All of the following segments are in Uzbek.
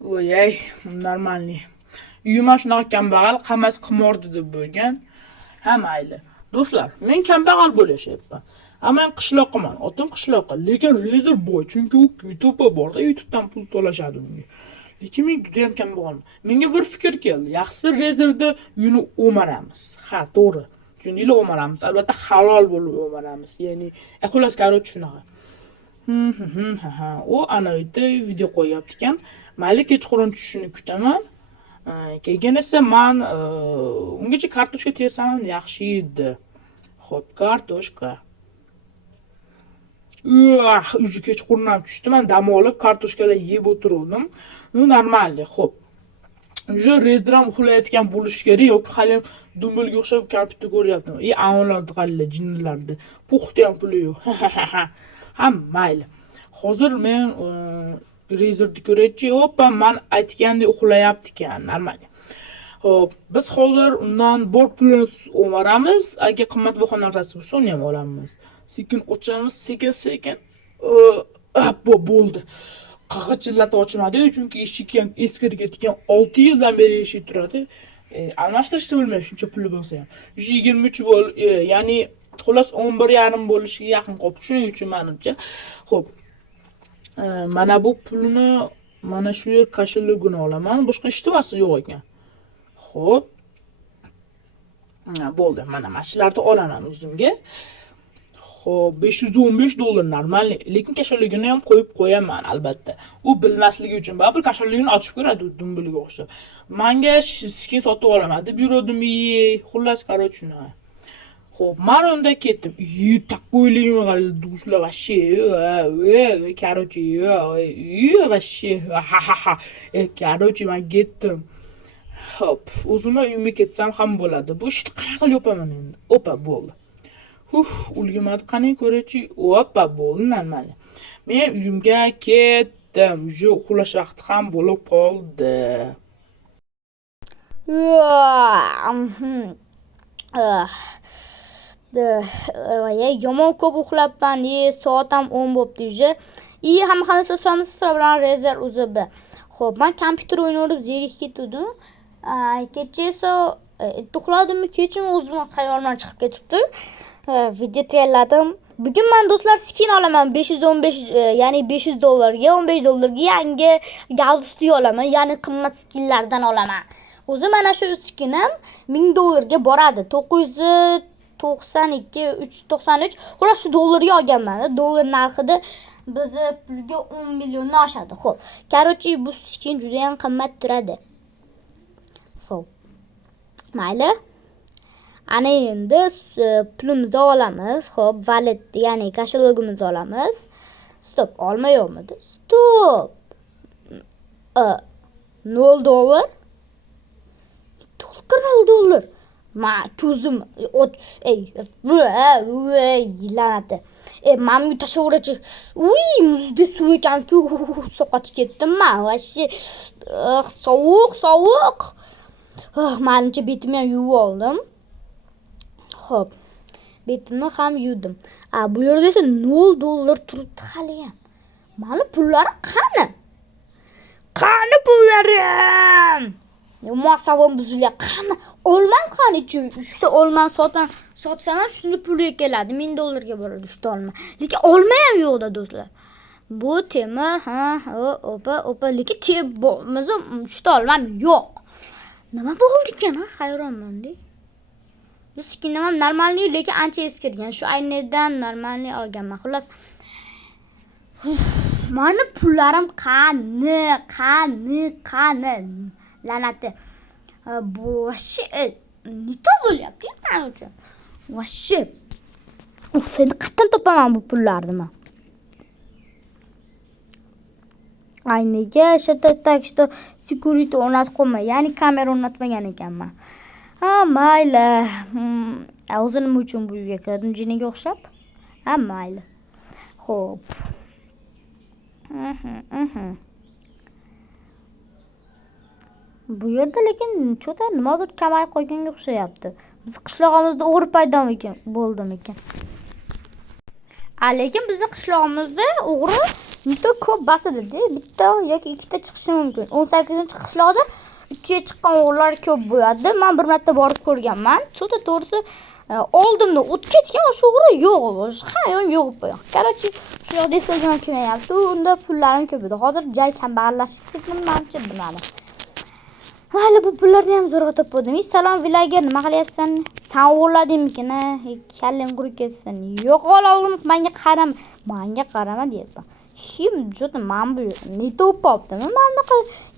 Voyay, normalniy. Uyim ham shunaqa kambag'al, hammasi qimordi deb bo'lgan. Ha mayli. Do'stlar, men kambag'al bo'lashyapman. Ammo men qishloqman, otim qishloqqa, lekin Razer boy, chunki u YouTube borda, YouTubedan pul to'lashadi unga. Lekin men juda ham kambag'alman. Menga bir fikr keldi. Yaxshisi Razerda uyni o'maramiz. Ha, to'g'ri. Shunday o'maramiz. Albatta halol bo'lib o'maramiz. Ya'ni, xullas qaror shunaqa. U ana uyda video qo'yapti ekan. Mayli kechqurun tushishini kutaman. Keyin esa men ungacha kartoshka tersam yaxshi edi. Xo'p, kartoshka. Uyga kechqurun ham tushdi. Men dam olib kartoshkalar yeb o'tirdim. Normalniy, xo'p. Уже Razer'am uxlayotgan bo'lish kerak yoki hali dumbilga o'xshab kompyuter ko'ryaptimi? Avonlarni qalla, jinnilarni. Puxta ham puli yo'q. Ha, mayli. Hozir men Razerni ko'raychi, hoppa, men aytgandek uxlayapti ekan, normal. Hop, biz hozir undan bor pulni o'maramiz. Agar qimmatbaho narsasi bo'lsa, uni ham olamiz. Sekin ochamiz, sekin. Bo'ldi. Qag'achillatib ochmadi, chunki eshik ham eskirib ketgan, 6 yildan beri eshik turadi. Almashtirishni bilmayman, shuncha puli bo'lsa ham. 123 ya'ni xullas 11,5 bo'lishiga yaqin qoldi. Shuning uchun menimcha. Xo'p. Mana bu pulni mana shu yer kashilligini olaman. Boshqa ishtivasi yo'q ekan. Xo'p. Bo'ldi. Mana shularni olaman o'zimga. Xo'p, $515 normal, lekin kashilligini ham qo'yib qo'yaman albatta. U bilmasligi uchun baribir kashilligini ochib ko'radi dumbiliga o'xshab. Menga skin sotib olaman deb yurdim, xullas qaror shunaqa. Xo'p, men unda ketdim. Такойligimga qarang, do'stlar, вообще, короче, вообще, ha. Короче, men ketdim. Hop, o'zimga uyimga ketsam ham bo'ladi. Bu ishni qanaqa qilib yopaman endi? Opa, bo'ldi. Ulgimadi qani ko'rachi, oppa, bo'ldi, normal. Men uyimga ketdim. Уже uxlash vaqti ham bo'lib qoldi. Yomon ko'p uxlabman. Soat ham 10 bo'libdi уже. Hammasini so'ramiz sizlar bilan Razer UZB. Xo'p, men kompyuter o'ynab zerikib ketdim. Kecha esa uxladimmi, kechimi o'zimga xayolimdan chiqib ketibdi. Video tayyorladim. Bugun men do'stlar skin olaman 515, ya'ni $500 ga, $15 ga yangi galstuk olaman, ya'ni qimmat skinlardan olaman. O'zi mana shu skinim $1000 ga boradi. 992, 393, xullas shu dollarga olganman. Dollar narxida bizni pulga 10 millionni oshadi. Xo'p, короче, bu skin juda ham qimmat turadi. Xo'p. Mayli. Ana endi pulimizni olamiz. Xo'p, wallet, ya'ni kashilligimizni olamiz. Stop, olmayapmidi? Stop. $0. $0. Ma ko'zim la'nati. Mamga tashavvurachi. Muzda suv ekan-ku, soqatib ketdim-ma. Vashi sovuq. Menimcha betimni ham yuvib oldim. Xo'p. Betimni ham yuvdim. Bu yerda esa $0 turibdi hali ham. Meni pullarim qani? Qani pullarim? Muasavam buzilyapti. Qani? Olmam qani-chi? 3 ta olmam sotsam ham shunda pulga keladi. $1000 ga boradi 3 ta olma. Lekin olma ham yo'qda do'stlar. Bu temir, opa, lekin tebimizni 3 ta olmam yo'q. Nima bo'ldi ekan? Hayronman-da. Bu skinim ham normalniy, lekin ancha eskirgan. Shu aynidan normalniy olganman. Xullas, meni pullarim qani? La'nati. Bu nito bo'lyapti men uchun. Vashi. Seni qayerdan topaman bu pullarni men? Ayniga shata security o'rnatib qo'ymagan, ya'ni kamera o'rnatmagan ekanman. Mayli. O'zi nima uchun bu uyga kirdim, jiniga o'xshab? Mayli. Xo'p. Bu yerda lekin cho'ta nimadir kamayib qo'yganga o'xshayapti. Biz qishlog'imizda o'g'ri paydo bo'ldimi ekan? Lekin bizning qishlog'imizda o'g'ri juda ko'p basadi-da. Bitta yoki ikkita chiqishi mumkin. 18-qishloqda ikkiga chiqqan o'g'rilar ko'p bo'ladi. Men bir marta borib ko'rganman. Sota to'g'risi oldimda o'tib ketgan o'sha o'g'ri yo'q. Ham yo'q qo'ygan. Короче, shularda eslagim kelmayapti. Unda pullarim ko'p edi. Hozir jay kambag'allashib ketmancha bilmadim. Mayli, bu pullarni ham zo'rg'a topdim. Salom villager, nima qilyapsan? Sen o'g'irladingmikin, ha? Kallang qurib ketsin. Yo'q, oğlum, menga qarama deyapman. Şimdi jo'ta men bu ne topibdim? Menda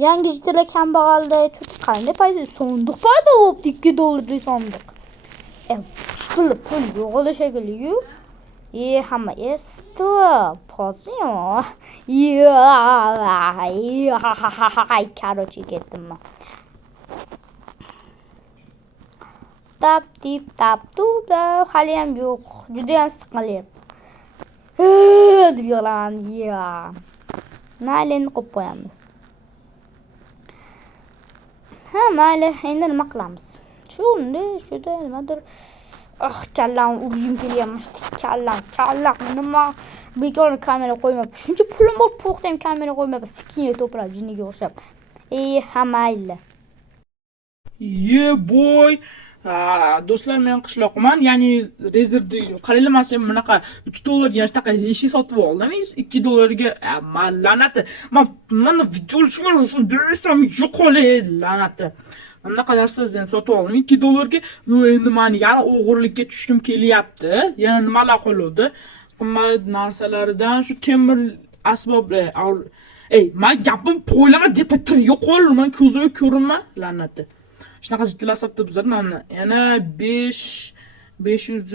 yangi jitlar kambag'alda qanday paydo sondiq paydo bo'libdi, $2 sondiq. Chiqilib pul yo'q edi shekilli-ku. Hamma stop. Poziyo. Короче, ketdim men. Tap tip tap da hali ham yo'q. Juda ham siqilyapti. Deb yig'laman. Mayli, endi qo'yib qo'yamiz. Mayli, endi nima qilamiz? Shuda nimadir. Kallam urgim kelyapti. Kallam nima? Bekor kamera qo'ymabdi. Shuncha pulim bor, po'xda ham kamera qo'ymabdi. Sekin to'plab jiniga o'xshab. Mayli. Boy. Do'stlar, men qishloqman, ya'ni rezervni qaranglar, men sen bunaqa $3 degan shtaqa eshik sotib oldim. $2 ga men la'nati. Men video shuni bersam yo'qolay la'nati. Bunaqa narsadan sotib oldim $2 ga. Endi men yana o'g'irlikka tushkim kelyapti. Yana nimalar qoladi? Qimmat narsalardan shu temir asboblar. Men gapim po'ylama deb tur yo'qol, men ko'zimga ko'rinma la'nati. Shunaqa jitlar sotib bizlar mana yana 500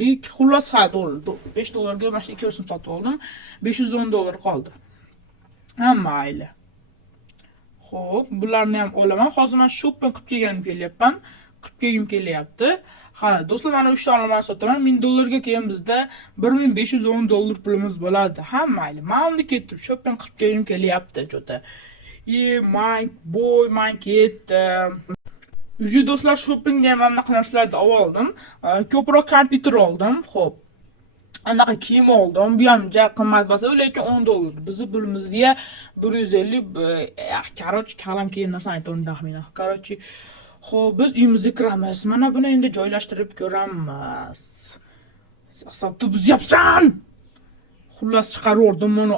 lik xullas $5 ga mana ikkisini sotib oldim. $510 qoldi. Mayli. Xo'p, bularni ham olaman. Hozir men shopping qilib kelgim kelyapti. Do'stlar, mana 3 ta olaman sotaman. $1000 ga keyin bizda $1510 pulimiz bo'ladi. Mayli. Men unda ketdim. Shopping qilib kelgim kelyapti jo'ta. Man ketdim. Uyga do'stlar, shoppingga ham anaqa narsalarni oldim. Ko'proq kompyuter oldim. Xo'p. Anaqa kiyim oldim. Bu ham juda qimmat bo'lsa, lekin $10. Bizni pulimizga 150. Короче, kalam kiyim narsani aytdim. Короче, xo'p, biz uyimizga kiramiz. Mana buni endi joylashtirib ko'ramiz. Asabni buzyapsan. Xullas chiqarib buni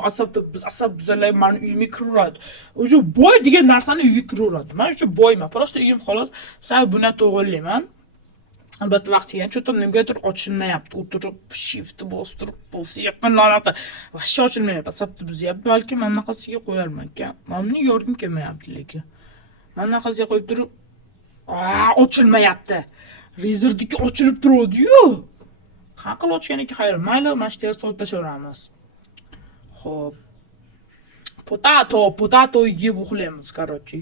asab buzalay meni uyimga kiraveradi. O'sha boy degan narsani uyga kiraveradi. Men o'sha boyman, prosta uyim xolos. Sen buni to'g'rilayman. Albatta vaqtiga cho'tir nimagadir ochilmayapti. O'tirib shift bostirib bo'lsa yaqinlanadi. Vaqti ochilmayapti. Asabni buzyapti. Balki men bunaqasiga qo'yarman ekan. Menni yorgim kelmayapti lekin. Men bunaqasiga qo'yib turib ochilmayapti. Rezervdiki ochilib turadi-yu. Qanqil ochganiki xayr. Mayli, mana shu yerga solib tashaveramiz. Xo'p. Potato yeb uxlaymiz, короче.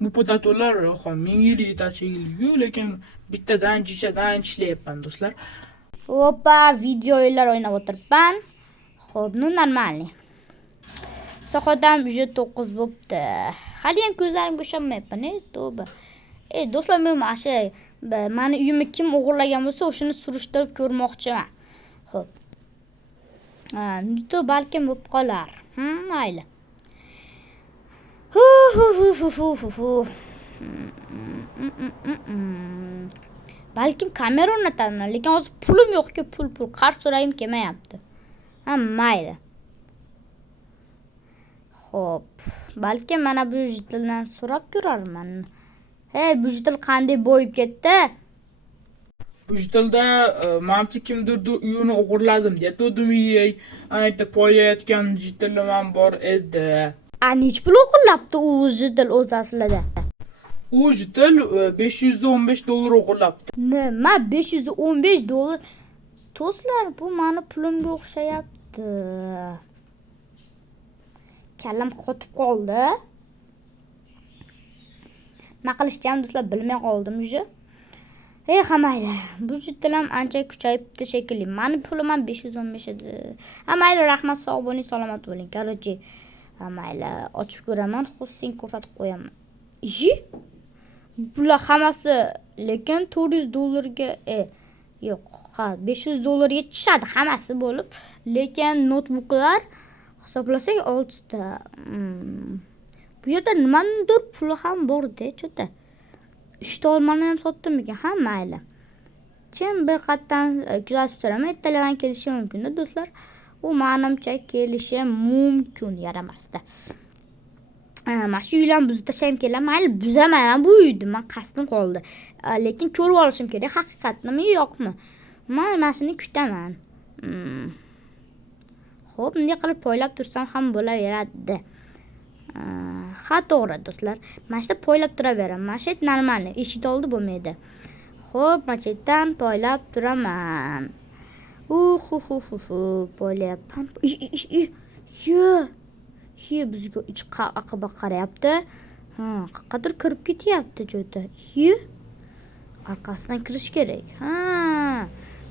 Bu potatolar 1000 yil yetarliku, lekin bittadan jichadan ishlayapman do'stlar. Opa, videolar o'ynab o'tiribman. Xo'p, normalni. Soatam уже 9 bo'libdi. Hali ham ko'zlarim bo'shamayapman, to'ba. Do'stlar, men mana meni uyimni kim o'g'irlagan bo'lsa, o'shini surishtirib ko'rmoqchiman. Xo'p. Balkim bo'lib qolar. Mayli. Balkim kamera o'rnataman, lekin hozir pulim yo'q-ku, pul qarz so'rayim kelmayapti. Mayli. Xo'p, balkim mana bu jitildan so'rab ko'rarman. Bu jitil qanday bo'yib ketdi? Bu jitilda menimcha kimdir uyini o'g'irladim deyapti. Aytda poylayotgan jitilim bor edi. Nech pul o'g'irlabdi u jitil o'z aslida? U jitil $515 o'g'irlabdi. Nima $515? Do'stlar, bu meni pulimga o'xshayapti. Kallam qotib qoldi. Nima qilishim do'stlar bilmay qoldim уже. Mayli. Bu jitil ham ancha kuchayibdi shekilli. Meni pulim ham 515 edi. Mayli, rahmat, sog' bo'ling, salomat bo'ling. Короче, mayli, ochib ko'raman, xususin ko'rsatib qo'yaman. Bular hammasi lekin $400 ga yo'q. Ha, $500 tushadi hammasi bo'lib, lekin notebooklar hisoblasak 6 ta. Bu yerda nimadir puli ham bor-da, cho'ta. 3 ta olmani ham sotdim ekan. Ha, mayli. Chin bir qatdan kuzatib turaman, ertaga kelishi mumkin-da do'stlar. U menimcha kelishi mumkin, yaramasda. Mana shu uylarni buzib tashlayman kelar. Mayli, buzaman bu uyni. Men qasdim qoldi. Lekin ko'rib olishim kerak, haqiqatmi yo'qmi? Men mana shuni kutaman. Xo'p, bunday qilib poylab tursam ham bo'laveradi. Ha, to'g'ri do'stlar. Mana shu poylab turaveraman. Mana shu normal, eshik oldi bo'lmaydi. Xo'p, mana shu yerdan poylab turaman. Poylayapman. Bizga ich aqaba qarayapti. Qayerdir kirib ketyapti jo'ta. Orqasidan kirish kerak.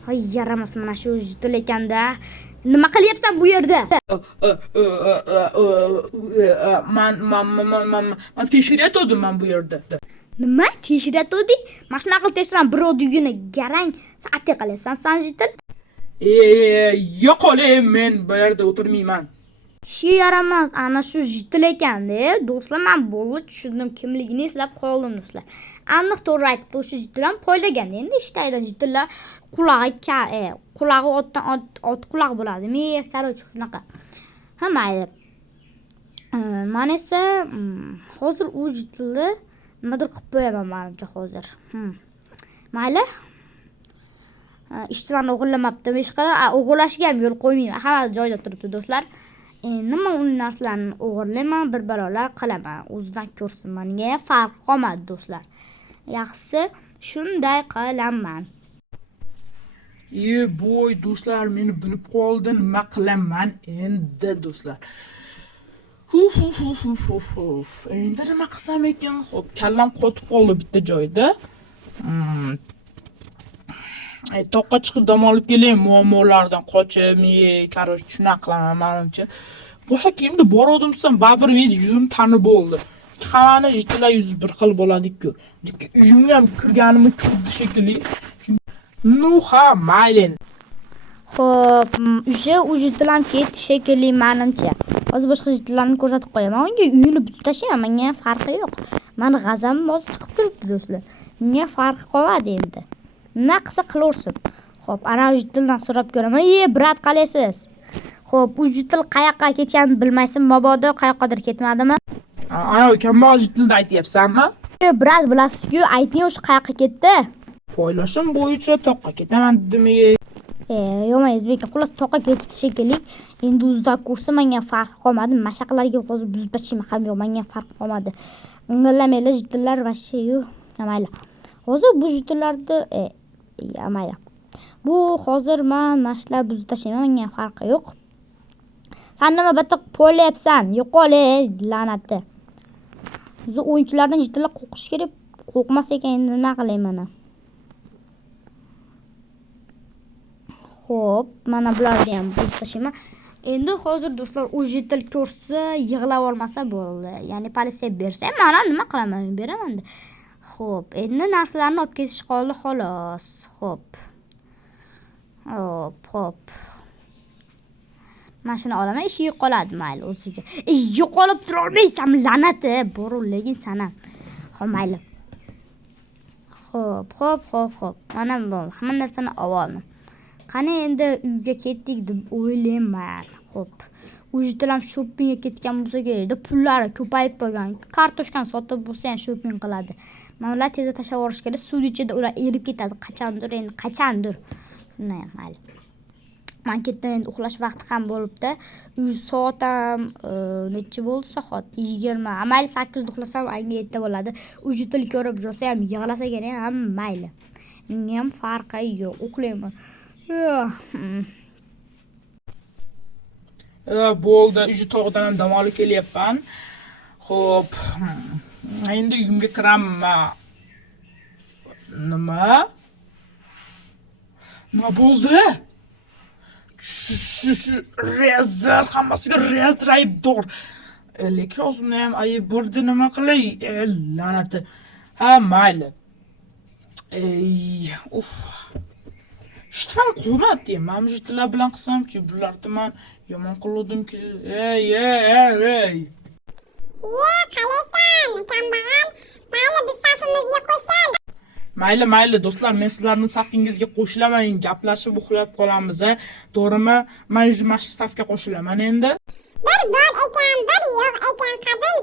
Hay, yaramas, mana shu jitil ekanda. Nima qilyapsan bu yerda? Man tekshiratdim men bu yerda. Nima? Tekshiratding? Mana shunaqa tekshiran birovni uyini garang soatga qilasan, san jitil? Yo'q, men bu yerda o'tirmayman. Yaramas, ana shu jitil ekanda. Do'stlar, men bo'ldi tushundim, kimligini eslab qoldim do'stlar. Aniq to'g'ri aytib, o'sha jitillar poylagan. Endi ishtaydi jitillar qulog'i ot quloq bo'ladimi? Qarochi shunaqa. Ha, mayli. Men esa hozir u jitilni nimadir qilib qo'yaman menimcha hozir. Mayli. Ishchilar o'g'irlamabdi, hech qanday o'g'irlashga ham yo'l qo'ymayman. Hamma joyida turibdi do'stlar. Nima u narsalarni o'g'irlayman, bir balolar qilaman. O'zidan ko'rsin, menga farq qolmadi do'stlar. Yaxshisi shunday qilaman. Boy do'stlar, meni bilib qoldi, nima qilaman endi do'stlar. Endi nima qilsam ekan? Xo'p, kallam qotib qoldi bitta joyda. Toqqa chiqib dam olib kelay, muammolardan qochib, qaroch shunaqa qilaman menimcha. Boshqa kimda borodimsan, baribir meni yuzim tanib bo'ldi. Hamma jitillar yuzi bir xil bo'ladi-ku. Uyimga ham kirganimni ko'rdi shekilli. Ha, mayli. Xo'p, u jitillar ketdi shekilli menimcha. Hozir boshqa jitillarni ko'rsatib qo'yaman. Unga uyini buzib tashlayman, menga farqi yo'q. Meni g'azabim hozir chiqib turibdi do'stlar. Menga farqi qoladi endi. Nima qilsa qilaversin. Xo'p, ana jitildan so'rab ko'raman. Brat, qalaysiz? Xo'p, u jitil qayoqqa ketganini bilmaysan, mabodo qayoqqadir ketmadimi? Ana kambag'al jitilni aytyapsanmi? Brat, bilasiz-ku, ayting o'sha qayoqqa ketdi? Poylashim bo'yicha toqqa ketaman dedimi? Yo'maysiz, lekin xullas toqqa ketibdi shekilli. Endi o'zidan ko'rsa menga farq qolmadi. Mashaqlarga hozir buzib tashlayman ham yo'q, menga farq qolmadi. Ingillamaylar jitillar vashi yo'q. Mayli. Hozir bu jitillarni mayli. Bu hozir men mashlar buzib tashlayman, menga farqi yo'q. Sen nima bitta poylayapsan? Yo'qole, la'nati. Biz o'yinchilardan jitillar qo'rqish kerak. Qo'rqmas ekan endi nima qilay mana? Xo'p, mana bularni ham buzib tashlayman. Endi hozir do'stlar u jitil ko'rsa, yig'lab olmasa bo'ldi. Ya'ni politsiya bersa, men nima qilaman? Beraman-da. Xo'p, endi narsalarni olib ketish qoldi xolos. Xo'p. Mashina olaman, ishi yo'qoladi mayli o'ziga. Yo'qolib tura olmaysan, la'nati. Boru, lekin sana. Xo'p, mayli. Xo'p. Mana bo'ldi. Hamma narsani oldim. Qani endi uyga ketdik deb o'ylayman. Xo'p. U jitil ham shoppingga ketgan bo'lsa kerak. Pullari ko'payib qolgan. Kartoshkani sotib bo'lsa ham shopping qiladi. Mana ular tezda tashlab yuborish kerak. Suv ichida ular erib ketadi. Qachondir. Shunday ham mayli. Men ketdim, endi uxlash vaqti ham bo'libdi. Soat ham necha bo'ldi? Soat 20. Mayli 8 da uxlasam anga 7 da bo'ladi. U jitil ko'rib yursa ham yig'lasa kerak ham mayli. Menga ham farqi yo'q. Uxlayman. Bo'ldi, ishi tog'dan ham dam olib kelyapman. Xo'p. Endi uyimga kiraman. Nima bo'ldi? Rezar, hammasiga rezar aybdor. Lekin o'zimni ham ayb bo'ldi, nima qilay? La'nati. Ha, mayli. Shtam quvvat ya. Mana shu tillar bilan qilsamchi, bularni men yomon qiluvdimki. Ey. Qalaysan, kambag'al? Mayli, biz safimizga qo'shil. Mayli do'stlar, men sizlarning safingizga qo'shilaman, gaplashib uxlab qolamiz. To'g'rimi? Men shu safga qo'shilaman endi. Bir bor ekan, bir yo'q ekan qadim